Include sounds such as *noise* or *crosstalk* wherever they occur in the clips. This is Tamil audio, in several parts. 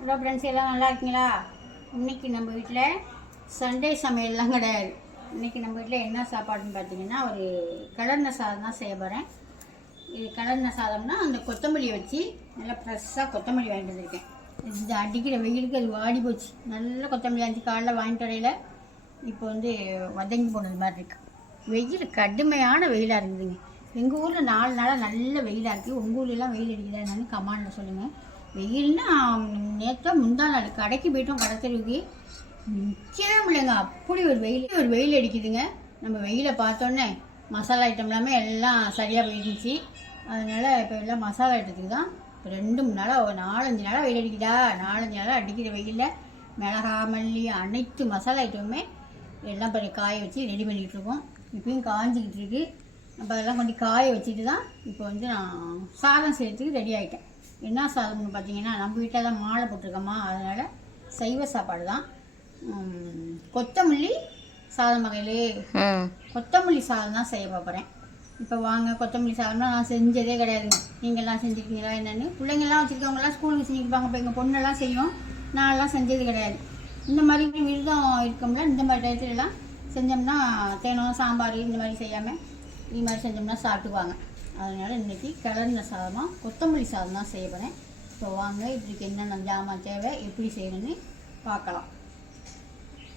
ஹலோ ஃப்ரெண்ட்ஸ் எல்லாம் நல்லா இருக்கீங்களா? இன்னைக்கு நம்ம வீட்டில் சண்டே சமையல்லாம் கிடையாது. இன்னைக்கு நம்ம வீட்டில் என்ன சாப்பாடுன்னு பார்த்தீங்கன்னா ஒரு கலர்ன சாதம் தான் செய்ய போகிறேன் இது கடந்த சாதம்னா அந்த கொத்தமல்லியை வச்சு நல்லா ஃப்ரெஷ்ஷாக கொத்தமல்லி வாங்கிட்டு வந்திருக்கேன். இந்த அடிக்கிற வெயிலுக்கு அது வாடி போச்சு. நல்ல கொத்தமல்லி அஞ்சு காலைல வாங்கிட்டு வரையில் இப்போ வந்து வதங்கி போனது மாதிரி இருக்கு. வெயில் கடுமையான வெயிலாக இருந்ததுங்க. எங்கள் ஊரில் நாலு நாளாக நல்ல வெயிலாக இருக்குது உங்கள் ஊர்லலாம் வெயில் அடிக்கிறாங்கன்னு கமாண்டில் சொல்லுங்கள் வெயில்னா நேற்று முந்தா நாள் கடைக்கு போயிட்டோம் கடை தெருவுக்கு. நிற்கவே முடியலங்க. அப்படி ஒரு வெயில் ஒரு வெயில் அடிக்குதுங்க. நம்ம வெயிலை பார்த்தோன்னே மசாலா ஐட்டம் எல்லாமே எல்லாம் சரியாக போயிருந்துச்சு. அதனால் இப்போ எல்லாம் மசாலா ஐட்டத்துக்கு தான் இப்போ ரெண்டு மூணு நாளாக ஒரு நாலஞ்சு நாளாக வெயில் அடிக்குதா? நாலஞ்சு நாளாக அடிக்கிற வெயிலில் மிளகா மல்லி அனைத்து மசாலா ஐட்டமுமே எல்லாம் இப்போ காய வச்சு ரெடி பண்ணிக்கிட்டு இருக்கோம். இப்பயும் காஞ்சிக்கிட்டு இருக்குது நம்ம அதெல்லாம் கொண்டு காய வச்சுட்டு தான் இப்போ வந்து நான் சாதம் செய்யறதுக்கு ரெடி ஆகிட்டேன் என்ன சாதம்னு பார்த்தீங்கன்னா நம்ம வீட்டில் தான் மாலை போட்டிருக்கோமா அதனால் சைவ சாப்பாடு தான். கொத்தமல்லி சாதம் வகையிலே கொத்தமல்லி சாதம் தான் செய்ய போகிறேன் இப்போ வாங்க கொத்தமல்லி சாதம்னா நான் செஞ்சதே கிடையாது. நீங்கள்லாம் செஞ்சுருக்கீங்களா என்னென்னு? பிள்ளைங்கள்லாம் வச்சுருக்கவங்கலாம் ஸ்கூலுக்கு செஞ்சுருப்பாங்க இப்போ எங்கள் பொண்ணெல்லாம் செய்யும் நான்லாம் செஞ்சது கிடையாது. இந்த மாதிரி விரதம் இருக்கோம்ல இந்த மாதிரி டயத்துலலாம் செஞ்சோம்னா தேனம் சாம்பார் இந்த மாதிரி செய்யாமல் இது மாதிரி செஞ்சோம்னா சாப்பிட்டுக்குவாங்க. அதனால் இன்றைக்கி கிளறின சாதமாக கொத்தமல்லி சாதம் தான் செய்ய போகிறேன் இப்போ வாங்க இப்படிக்கு என்னென்ன ஜாமான் தேவை எப்படி செய்யணும்னு பார்க்கலாம்.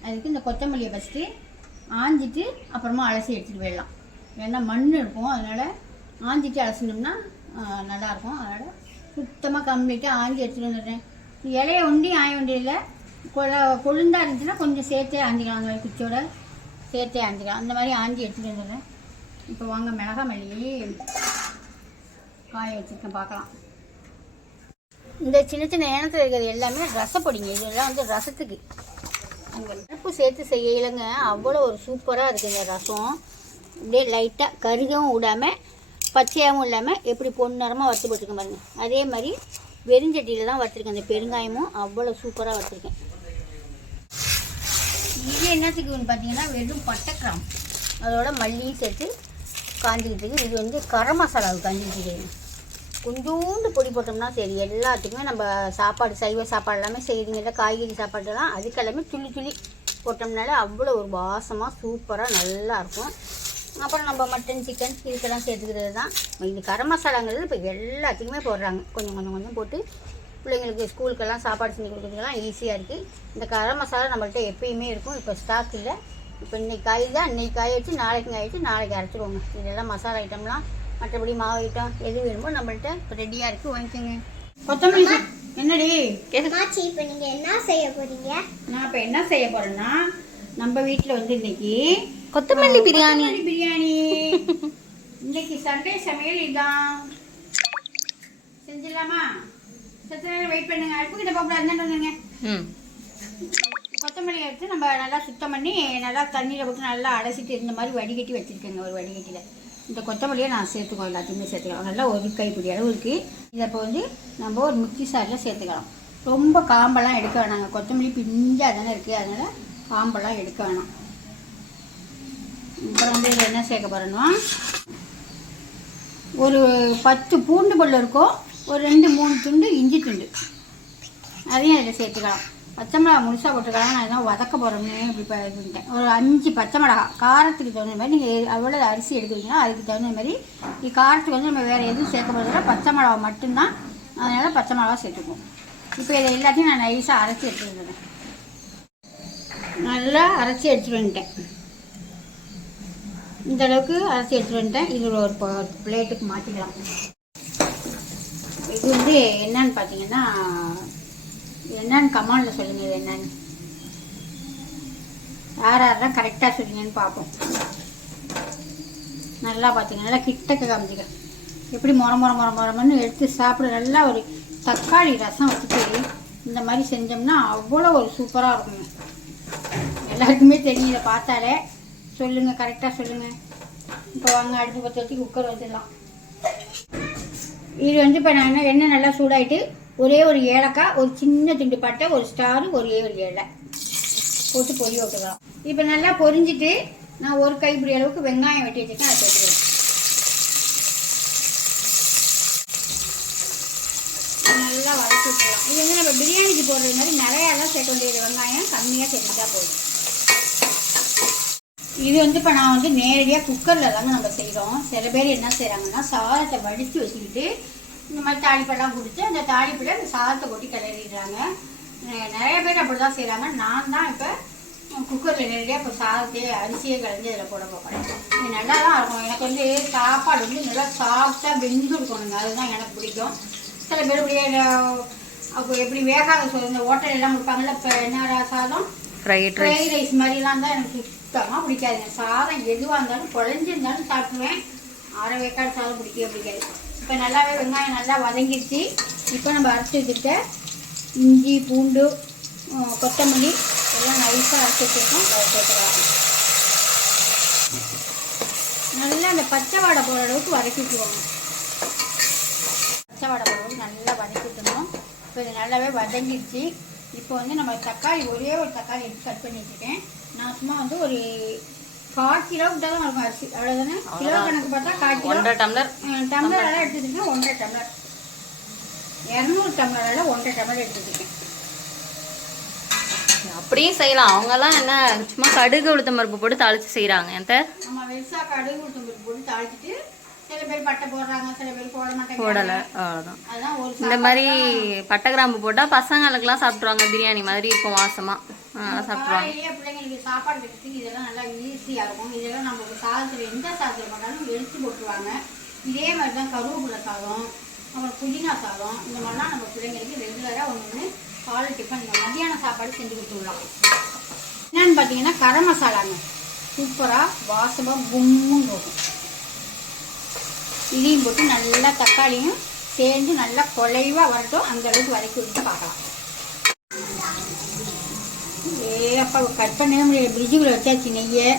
அதுக்கு இந்த கொத்தமல்லியை ஃபஸ்ட்டு ஆஞ்சிட்டு அப்புறமா அலசி எடுத்துகிட்டு போயிடலாம். ஏன்னா மண் இருக்கும் அதனால் ஆஞ்சிட்டு அலசினோம்னா நல்லாயிருக்கும். அதனால் சுத்தமாக கம்ப்ளீட்டாக ஆஞ்சி எடுத்துகிட்டு வந்துடுறேன். இலைய ஒண்டி ஆய வேண்டியதில்லை. கொல கொழுந்தாக இருந்துச்சுன்னா கொஞ்சம் சேர்த்தே ஆஞ்சிக்கலாம். அந்த மாதிரி குச்சியோட சேர்த்தே ஆஞ்சிக்கலாம். அந்த மாதிரி ஆஞ்சி எடுத்துகிட்டு வந்துடுறேன். இப்போ வாங்க மிளகா மல்லி காய வச்சுருக்கேன் பார்க்கலாம். இந்த சின்ன சின்ன ஏனத்தில் இருக்கிறது எல்லாமே ரசப்பொடிங்க இதெல்லாம் வந்து ரசத்துக்கு. உங்கள் சேர்த்து செய்யலைங்க. அவ்வளோ ஒரு சூப்பராக இருக்குது இந்த ரசம். அப்படியே லைட்டாக கருகவும் விடாமல் பச்சையாகவும் இல்லாமல் எப்படி பொன்னிறமாக வறுத்து போட்டுருக்கேன் பாருங்கள் அதே மாதிரி வெறுஞ்சட்டியில் தான் வறுத்துருக்கேன். இந்த பெருங்காயமும் அவ்வளோ சூப்பராக வறுத்துருக்கேன். இது என்னத்துக்குன்னு பார்த்தீங்கன்னா வெறும் பட்டைக்கிராம் அதோட மல்லியும் சேர்த்து காஞ்சிக்கிட்டு இருக்குது இது வந்து கரம் மசாலாவுக்கு காஞ்சிக்கிட்டு இருக்குது கொஞ்சோண்டு பொடி போட்டோம்னா சரி. எல்லாத்துக்குமே நம்ம சாப்பாடு சைவ சாப்பாடு எல்லாமே செய்யுதுங்கல்ல காய்கறி சாப்பாடுலாம் அதுக்கெல்லாமே துள்ளி துள்ளி போட்டோம்னால அவ்வளோ ஒரு வாசமாக சூப்பராக நல்லாயிருக்கும் அப்புறம் நம்ம மட்டன் சிக்கன் இதுக்கெல்லாம் சேர்த்துக்கிறது தான். இந்த கரம் மசாலாங்கிறது இப்போ எல்லாத்துக்குமே போடுறாங்க. கொஞ்சம் கொஞ்சம் கொஞ்சம் போட்டு பிள்ளைங்களுக்கு ஸ்கூலுக்கெல்லாம் சாப்பாடு செஞ்சு கொடுக்குறதுக்கெல்லாம் ஈஸியாக இருக்குது இந்த கரம் மசாலா நம்மள்கிட்ட எப்பயுமே இருக்கும். இப்போ ஸ்டாக் இல்லை. இப்போ இன்னைக்கு காய் தான் இன்னைக்கு காய வச்சு நாளைக்கு காய வச்சு நாளைக்கு அரைச்சிடுவோங்க இதெல்லாம் மசாலா ஐட்டம்லாம் மற்றபடி மாவு ஐட்டம் எது வேணுமோ நம்மள்ட்ட இப்போ ரெடியாக இருக்குது வாங்கிக்கோங்க. கொத்தமல்லி என்னடி? அம்மாச்சி இப்போ நீங்க என்ன செய்ய போறீங்க? நான் இப்போ என்ன செய்ய போறேன்னா நம்ம வீட்டில் வந்து இன்னைக்கு கொத்தமல்லி பிரியாணி. பிரியாணி. இன்னைக்கு சண்டே சமையல் இதான் செஞ்சிடலாமா? சத்த நேரம் வெயிட் பண்ணுங்க. அடுப்புக்கிட்ட போகக்கூடாது என்ன பண்ணுங்க ம். கொத்தமல்லி எடுத்து நம்ம நல்லா சுத்தம் பண்ணி நல்லா தண்ணியில் போட்டு நல்லா அலசிட்டு இந்த மாதிரி வடிகட்டி வச்சுருக்கேங்க ஒரு வடிகட்டியில் இந்த கொத்தமல்லியை நான் சேர்த்துக்கோ எல்லாத்தையுமே சேர்த்துக்கலாம் நல்லா ஒரு கைப்பிடி அளவு இருக்குது இதை இப்போ வந்து நம்ம ஒரு மிக்சி சாரில் சேர்த்துக்கலாம். ரொம்ப காம்பெல்லாம் எடுக்க வேணாங்க. கொத்தமல்லி பிஞ்சாக தானே இருக்குது அதனால் காம்பெல்லாம் எடுக்க வேணாம். அப்புறம் வந்து இதில் என்ன சேர்க்க போகிறேன்னா ஒரு பத்து பூண்டு பல் இருக்கும். ஒரு ரெண்டு மூணு துண்டு இஞ்சி துண்டு. அதையும் அதில் சேர்த்துக்கலாம். பச்சை மிளகா முழுசாக போட்டுக்கலாம் நான் எதாவது வதக்க போகிறோம்னு இப்படி இப்போ ஒரு அஞ்சு பச்சை மிளகா. காரத்துக்கு தகுந்த மாதிரி நீங்கள் எவ்வளோ அரிசி எடுக்கிறீங்களோ அதுக்கு தகுந்த மாதிரி இது காரத்துக்கு வந்து நம்ம வேறு எதுவும் சேர்க்க போகிறதில்ல பச்சை மிளகா மட்டும்தான். அதனால் பச்சை மிளகா சேர்த்துக்குவோம். இப்போ இதை எல்லாத்தையும் நான் நைஸாக அரைச்சி எடுத்துட்டு நல்லா அரைச்சி எடுத்துகிட்டு வந்துட்டேன். இந்த அளவுக்கு அரைச்சி எடுத்துட்டு வந்துட்டேன். இது ஒரு பிளேட்டுக்கு மாற்றிக்கலாம் இது வந்து என்னன்னு பார்த்தீங்கன்னா என்னன்னு கமாண்டில் சொல்லுங்கள் இது என்னன்னு. யார் யாரெல்லாம் கரெக்டாக சொல்லுங்கன்னு பார்ப்போம். நல்லா பார்த்தீங்க நல்லா கிட்டக்க காமிச்சிக்க. எப்படி முற முற முற முறமன்னு எடுத்து சாப்பிட நல்லா ஒரு தக்காளி ரசம் வச்சுட்டு இந்த மாதிரி செஞ்சோம்னா அவ்வளோ ஒரு சூப்பராக இருக்குங்க. எல்லாருக்குமே தெரியும் இதை பார்த்தாலே. சொல்லுங்கள் கரெக்டாக சொல்லுங்கள் இப்போ வாங்க அடுப்பு பற்றி வச்சு குக்கர் வச்சிடலாம் இது வந்து இப்போ நான் என்ன எண்ணெய் நல்லா சூடாயிட்டு ஒரே ஒரு ஏலக்காய் ஒரு சின்ன துண்டு பட்டை ஒரு ஸ்டாரு ஒரே ஒரு ஏலை. போட்டு பொரி விட்டுக்கலாம். இப்போ நல்லா பொரிஞ்சிட்டு நான் ஒரு கைப்பிடி அளவுக்கு வெங்காயம் வெட்டி வச்சுருக்கேன் அதை போட்டுக்கிறேன் நல்லா வதக்கி விட்டுக்கலாம். இது வந்து நம்ம பிரியாணிக்கு போடுறது மாதிரி நிறையாலாம் சேர்க்க வேண்டியது. வெங்காயம் கம்மியாக சேர்த்துட்டா போதும். இது வந்து இப்போ நான் வந்து நேரடியாக குக்கரில் தாங்க நம்ம செய்கிறோம் சில பேர் என்ன செய்கிறாங்கன்னா சாதத்தை வடித்து வச்சுக்கிட்டு இந்த மாதிரி தாளிப்பெல்லாம் கொடுத்து அந்த தாளிப்பில் அந்த சாதத்தை கொட்டி கிளறிடுறாங்க. நிறைய பேர் அப்படி தான் செய்கிறாங்க நான் தான் இப்போ குக்கரில் நேரடியாக இப்போ சாதத்தையே அரிசியை கலந்து அதில் போட போகிறேன் இது நல்லா தான் இருக்கும். எனக்கு வந்து சாப்பாடு வந்து நல்லா சாஃப்டாக வெந்து இருக்கணுங்க. அதுதான் எனக்கு பிடிக்கும். சில பேர் இப்படியே அப்போ எப்படி வேகாத சோறு இந்த ஹோட்டல் எல்லாம் கொடுப்பாங்கல்ல இப்போ என்ன சாதம்? ஃப்ரைட் ரைஸ் ஃப்ரைட் ரைஸ் மாதிரிலாம் தான் எனக்கு சுத்தமாக பிடிக்காதுங்க. சாதம் எதுவாக இருந்தாலும் குழஞ்சிருந்தாலும் சாப்பிடுவேன். அரை வேக்காடு சாதம் பிடிக்கவே பிடிக்காது. இப்போ நல்லாவே வெங்காயம் நல்லா வதங்கிடுச்சு. இப்போ நம்ம அரைச்சி வச்சுருக்க இஞ்சி பூண்டு கொத்தமல்லி எல்லாம் நைஸாக அரைச்சி வச்சுருக்கோம். அதை சேர்த்துக்கலாம் நல்லா அந்த பச்சை வாடை போகிற அளவுக்கு வதக்கிக்குவோங்க பச்சை வாடை போகிற அளவுக்கு நல்லா வதக்கிட்டணும் இப்போ இது நல்லாவே வதங்கிடுச்சு. இப்போ வந்து நம்ம தக்காளி ஒரே ஒரு தக்காளி எடுத்து கட் பண்ணி வச்சுருக்கேன். நான் சும்மா வந்து ஒரு கால் கிலோ விட்டா தான் இருக்கும் அரிசி. அவ்வளோதானே கிலோ கணக்கு பார்த்தா கால் கிலோ. ஒன்றரை டம்ளர். டம்ளர் எல்லாம் எடுத்துக்கிட்டேன் ஒன்றரை டம்ளர். இரநூறு டம்ளரில் ஒன்றரை டம்ளர் எடுத்துக்கிட்டேன் அப்படியும் செய்யலாம். அவங்கெல்லாம் என்ன சும்மா கடுகு உளுத்தம் பருப்பு போட்டு தாளிச்சு செய்கிறாங்க என்கிட்ட? நம்ம வெறுசா கடுகு உளுத்தம்பருப்பு போட்டு தாளிச்சிட்டு சில பேர் பட்டை போடுறாங்க சில பேர் போட மாட்டாங்க போடலை. அவ்வளோதான் இந்த மாதிரி பட்டை கிராம்பு போட்டால் பசங்களுக்குலாம் சாப்பிட்ருவாங்க பிரியாணி மாதிரி இருக்கும் வாசமாக அதெல்லாம் சாப்பிட்ருவாங்க காலையிலேயே பிள்ளைங்களுக்கு சாப்பாடு வைக்கிறதுக்கு இதெல்லாம் நல்லா ஈஸியாக இருக்கும். இதெல்லாம் நம்ம சாதத்தில் எந்த சாதத்தில் போட்டாலும் எடுத்து போட்டுருவாங்க. இதே மாதிரி தான் கருவேப்பிலை சாதம் அப்புறம் புதினா சாதம் இந்த மாதிரிலாம் நம்ம பிள்ளைங்களுக்கு ரெகுலராக ஒன்று ஒன்று காலை டிஃபன் இந்த சாப்பாடு செஞ்சு கொடுத்துடலாம். என்னன்னு பார்த்தீங்கன்னா கரம் மசாலாங்க. சூப்பராக வாசமாக கும்முன்னு இருக்கும் இதையும் போட்டு நல்லா தக்காளியும் சேர்ந்து நல்லா குலைவாக வரட்டும். அந்த அளவுக்கு வதக்கி விட்டு பார்க்கலாம். அப்பா கட் பண்ணவே முடியல. பிரிட்ஜுக்குள்ள வச்சாச்சு நெய்யை.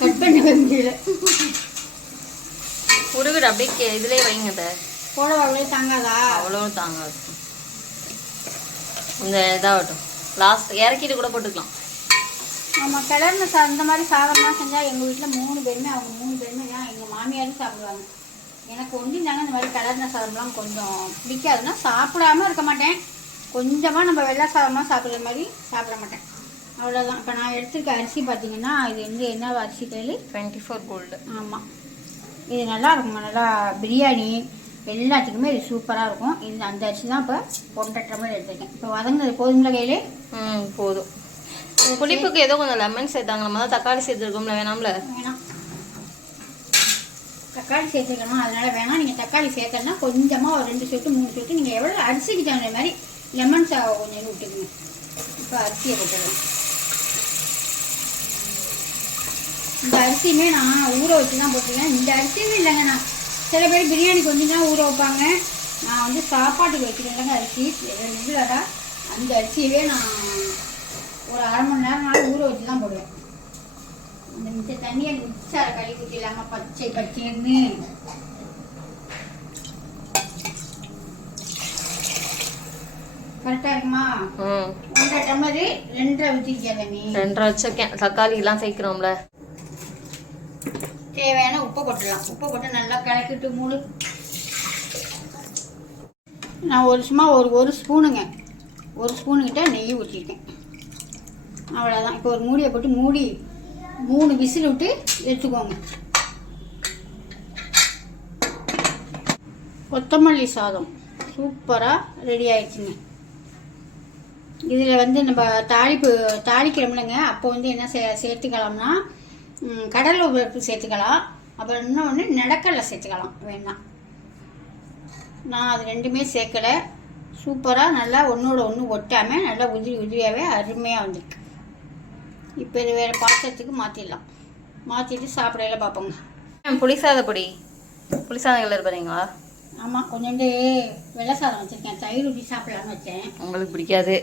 கட் பண்ணவே முடியல. உருவிடு அப்படியே இதுலயே வைங்க போட அவ்வளோ தாங்காதா? அவ்வளோ தாங்காது. கொஞ்சம் இதாகட்டும். லாஸ்ட் இறக்கிட்டு கூட போட்டுக்கலாம். நம்ம கிளர்ன சா இந்த மாதிரி சாதம்லாம் செஞ்சால் எங்கள் வீட்டில் மூணு பேருமே அவங்க மூணு பேருமே தான். எங்கள் மாமியாரும் சாப்பிடுவாங்க. எனக்கு ஒன்றும் தாங்க இந்த மாதிரி கிளர்ன சாதம்லாம் கொஞ்சம் பிடிக்காதுன்னா சாப்பிடாம இருக்க மாட்டேன். கொஞ்சமாக நம்ம வெள்ளை சாதமாக சாப்பிட்ற மாதிரி சாப்பிட மாட்டேன். அவ்வளோதான் இப்போ நான் எடுத்துருக்க அரிசி பார்த்தீங்கன்னா இது வந்து என்ன அரிசி கேளு? டுவெண்ட்டி ஃபோர் கோல்டு ஆமாம் இது நல்லா இருக்குமா? நல்லா பிரியாணி எல்லாத்துக்குமே இது சூப்பராக இருக்கும். இது அந்த அரிசி தான் இப்போ ஒன்றரை டம்ளர் எடுத்திருக்கேன். இப்போ வதங்கினது போதும்ல கையிலே ம் போதும். புளிப்புக்கு ஏதோ கொஞ்சம் லெமன் சேர்த்தாங்க நம்ம தான் தக்காளி சேர்த்துருக்கோம்ல வேணாம்ல? வேணாம். தக்காளி சேர்த்துக்கணும் அதனால வேணாம். நீங்கள் தக்காளி சேர்த்தனா கொஞ்சமாக ஒரு ரெண்டு சொட்டு மூணு சொட்டு நீங்கள் எவ்வளோ அரிசிக்கு தகுந்த மாதிரி லெமன் சாவை கொஞ்சம் விட்டுக்குங்க இப்போ அரிசியை போட்டுடலாம். இந்த அரிசியுமே நான் ஊற வச்சு தான் போட்டிருக்கேன். இந்த அரிசியுமே இல்லைங்க நான் சில பேர் பிரியாணி கொஞ்சம் தான் ஊற வைப்பாங்க. நான் வந்து சாப்பாட்டுக்கு வைக்கிறேன்லங்க அரிசி. ரெகுலராக அந்த அரிசியவே நான் ஒரு அரை மணி நேரம் ஊற வச்சு தான் போடுவேன். அந்த மிச்ச தண்ணியை மிக்சரை கழுவி ஊற்றிடலாமா பச்சை பச்சைன்னு. கரெக்டாக இருக்குமா? ஒன்றரை டம்ளரு ரெண்டரை ஊற்றிருக்கியா தண்ணி? ரெண்டரை வச்சிருக்கேன். தக்காளி எல்லாம் சேர்க்கிறோம்ல. தேவையான உப்பை போட்டுடலாம் உப்பை போட்டு நல்லா கலக்கிட்டு மூணு நான் ஒரு சும்மா ஒரு ஒரு ஸ்பூனுங்க. ஒரு ஸ்பூனுக்கிட்ட நெய் ஊற்றிருக்கேன் அவ்வளோதான் இப்போ ஒரு மூடியை போட்டு மூடி மூணு விசில் விட்டு எடுத்துக்கோங்க. கொத்தமல்லி சாதம். சூப்பராக ரெடி ஆயிடுச்சுங்க. இதில் வந்து நம்ம தாளிப்பு தாளிக்கிறோம்லங்க. அப்போ வந்து என்ன சே சேர்த்துக்கலாம்னா கடலை பருப்பு சேர்த்துக்கலாம். அப்புறம் இன்னொன்று நிலக்கடலை சேர்த்துக்கலாம். வேணாம் நான் அது ரெண்டுமே சேர்க்கலை. சூப்பராக நல்லா ஒன்றோட ஒன்று ஒட்டாமல் நல்லா உதிரி உதிரியாகவே அருமையாக வந்திருக்கு. இப்போ இது வேறு பாத்திரத்துக்கு மாற்றிடலாம் மாற்றிட்டு சாப்பிடையில பார்ப்போங்க புளிசாத பொடி. புளிசாதம் கலர் பாருங்களா ஆமாம் கொஞ்சோண்டு வெள்ளை சாதம் வச்சுருக்கேன். தயிர் ஊற்றி சாப்பிடலாம்னு வச்சேன். உங்களுக்கு பிடிக்காது.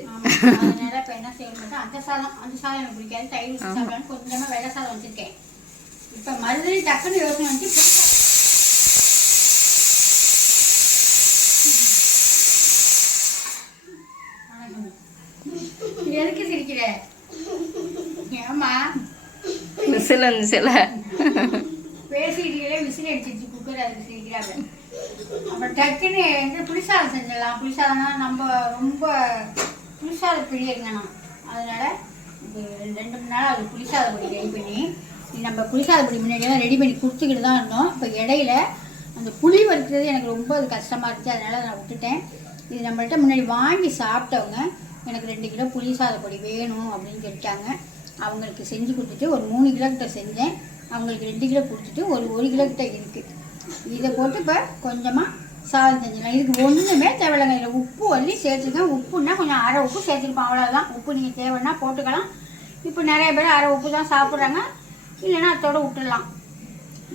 அதனால இப்ப என்ன செய்யணும் அந்த சாதம் அந்த சாதம் எனக்கு பிடிக்காது. தயிர் ஊற்றி சாப்பிடலாம் கொஞ்சமா வெள்ளை சாதம் வச்சிருக்கேன். இப்ப மறுபடியும் டக்குன்னு யோசனை வந்து சாதம். எதுக்கு சிரிக்கிற? ஏமா விசில் வந்துச்சுல. பேசிக்கிட்டே விசில் அடிச்சிருச்சு குக்கர் அதுக்கு சிரிக்கிறாங்க அப்புறம் டக்குன்னு எங்க புளிசாதம் செஞ்சிடலாம். புளிசாதம்னா நம்ம ரொம்ப புளிசாதம் புளிசாத பிழியங்க நான் அதனால் இது ரெண்டு ரெண்டு மணி நாள் அது புளிசாத பொடி ரெடி பண்ணி நம்ம புளிசாத பொடி முன்னாடியெல்லாம் ரெடி பண்ணி கொடுத்துக்கிட்டு தான் இருந்தோம். இப்போ இடையில அந்த புளி வறுக்கிறது எனக்கு ரொம்ப அது கஷ்டமாக இருந்துச்சு. அதனால் நான் விட்டுட்டேன். இது நம்மள்கிட்ட முன்னாடி வாங்கி சாப்பிட்டவங்க எனக்கு ரெண்டு கிலோ புளி சாத பொடி வேணும் அப்படின்னு கேட்டாங்க. அவங்களுக்கு செஞ்சு கொடுத்துட்டு ஒரு மூணு கிலோ கிட்ட செஞ்சேன். அவங்களுக்கு ரெண்டு கிலோ கொடுத்துட்டு ஒரு ஒரு கிலோ கிட்ட இருக்குது இதை போட்டு இப்போ கொஞ்சமாக சாதம் செஞ்சிடலாம் இதுக்கு ஒன்றுமே தேவையில்லைங்க. இதில் உப்பு வந்து சேர்த்துருக்கேன் உப்புன்னா கொஞ்சம் அரை உப்பு சேர்த்துருப்போம் அவ்வளோதான் உப்பு நீங்கள் தேவைன்னா போட்டுக்கலாம். இப்போ நிறைய பேர் அரை உப்பு தான் சாப்பிட்றாங்க. இல்லைன்னா அதோட விட்டுடலாம்.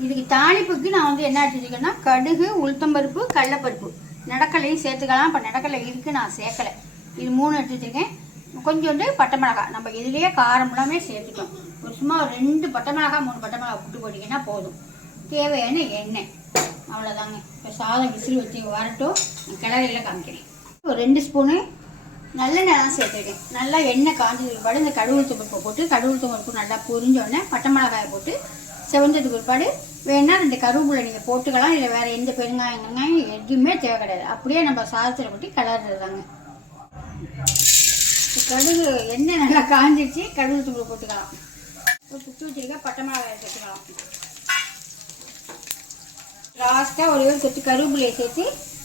இதுக்கு தாளிப்புக்கு நான் வந்து என்ன எடுத்துருக்கேன்னா கடுகு உளுத்தம்பருப்பு கடலப்பருப்பு. நடக்கலையும் சேர்த்துக்கலாம். இப்போ நடக்கலை இருக்குது நான் சேர்க்கலை. இது மூணு எடுத்து கொஞ்சோண்டு பட்டை மிளகாய். நம்ம இதுலேயே காரம் எல்லாமே சேர்த்துட்டோம். ஒரு சும்மா ஒரு ரெண்டு பட்டை மிளகாய் மூணு பட்டை மிளகாய் புட்டு போட்டிங்கன்னா போதும். தேவையான எண்ணெய். அவ்வளோதாங்க இப்போ சாதம் விசில் வச்சு வரட்டும். நான் கிளறியில் காமிக்கிறேன். ஒரு ரெண்டு ஸ்பூனு நல்லெண்ணெய் தான் சேர்த்துருக்கேன். நல்லா எண்ணெய் காஞ்சதுக்கு பிற்பாடு இந்த கடுகு தும்பருப்பு போட்டு கடுகு தும்பருப்பு நல்லா பொரிஞ்சோடனே பட்டை மிளகாயை போட்டு செவந்ததுக்கு பிற்பாடு வேணால் ரெண்டு கருவேப்பிலை நீங்கள் போட்டுக்கலாம். இல்லை வேறு எந்த பெருங்காயம் வெங்காயம் எதுவுமே தேவை கிடையாது. அப்படியே நம்ம சாதத்தில் கொட்டி கிளறுறதாங்க கடுகு எண்ணெய் நல்லா காஞ்சிருச்சு. கடுகு தூள் போட்டுக்கலாம். ஒரு புட்டு வச்சிருக்க பட்டை மிளகாயை சேர்த்துக்கலாம். லாஸ்ட்டாக ஒரு கொத்து கருவேப்பிலையை சேர்த்து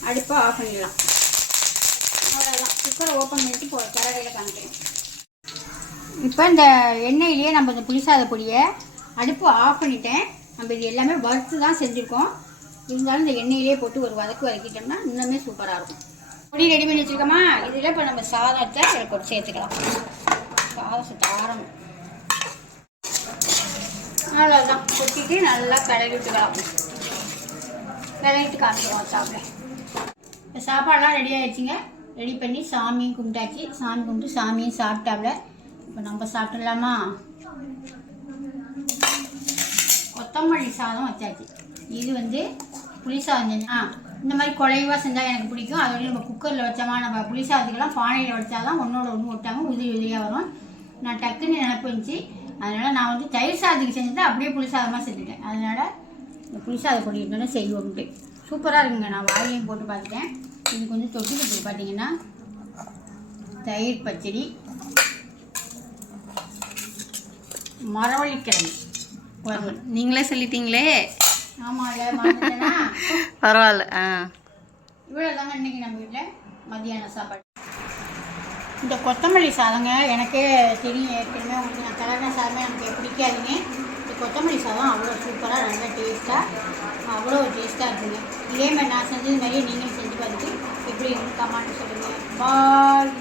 அடுப்பை ஆஃப் பண்ணிடலாம். அவ்வளோதான் குக்கரை ஓப்பன் பண்ணிட்டு போ கரவையில் காமிக்கிறேன் இப்போ இந்த எண்ணெயிலேயே நம்ம இந்த புளிசாத பொடியை அடுப்பு ஆஃப் பண்ணிட்டேன். நம்ம இது எல்லாமே வறுத்து தான் செஞ்சுருக்கோம். இருந்தாலும் இந்த எண்ணெயிலே போட்டு ஒரு வதக்கு வதக்கிட்டோம்னா இன்னுமே சூப்பராக இருக்கும். பொடி ரெடி பண்ணி வச்சுருக்கோமா? இதில் இப்போ நம்ம சாதத்தை இதில் கொண்டு சேர்த்துக்கலாம். சாதம் சத்து ஆரம்பம் அவ்வளோதான் கொட்டிட்டு நல்லா கிளறி விட்டுக்கலாம். விளையிட்டு காட்டுவோம் சாப்பிட இப்போ சாப்பாடெல்லாம் ரெடி ஆகிடுச்சிங்க ரெடி பண்ணி சாமியும் கும்பிட்டாச்சு. சாமி கும்பிட்டு சாமியும் சாப்பிட்டாப்ல இப்போ நம்ம சாப்பிட்டுடலாமா கொத்தமல்லி சாதம் வச்சாச்சு. இது வந்து புளி சாதம். செஞ்சேன் ஆ இந்த மாதிரி குறைவாக செஞ்சால் எனக்கு பிடிக்கும். அதோடய நம்ம குக்கரில் வச்சோமா நம்ம புளி சாதத்துக்கெல்லாம் பானையில் வச்சாதான் ஒன்றோட ஒன்று ஒட்டாமல் உதிரி உதிரியாக வரும். நான் டக்குன்னு நினப்பு இருந்துச்சு அதனால் நான் வந்து தயிர் சாதத்துக்கு செஞ்சதை அப்படியே புளி சாதமாக செஞ்சுட்டேன். அதனால் இந்த புளி சாத பொடி இருந்தாலும் செய்வோம்ட்டு சூப்பராக இருக்குங்க. நான் வாயிலையும் போட்டு பார்த்துட்டேன். இதுக்கு வந்து தொட்டுக்கிட்டு பார்த்தீங்கன்னா தயிர் பச்சடி. மரவள்ளிக்கிழங்கு. நீங்களே சொல்லிட்டீங்களே? ஆமாம் *laughs* பரவாயில்ல. ஆ. இவ்வளோ தாங்க இன்றைக்கி நம்ம வீட்டில் மத்தியான சாப்பாடு. இந்த கொத்தமல்லி சாதங்க எனக்கே தெரியும். ஏற்கனவே உங்களுக்கு நான் கலர்ன சாதமே எனக்கு பிடிக்காதுங்க. கொத்தமல்லி சாதம் அவ்வளோ சூப்பராக ரொம்ப டேஸ்ட்டாக அவ்வளோ டேஸ்ட்டாக இருக்குங்க. இதே மாதிரி நான் செஞ்சது மாதிரியே நீங்களும் செஞ்சு பார்த்துட்டு எப்படி இருக்கு கமெண்ட் சொல்லுங்கள் பாய்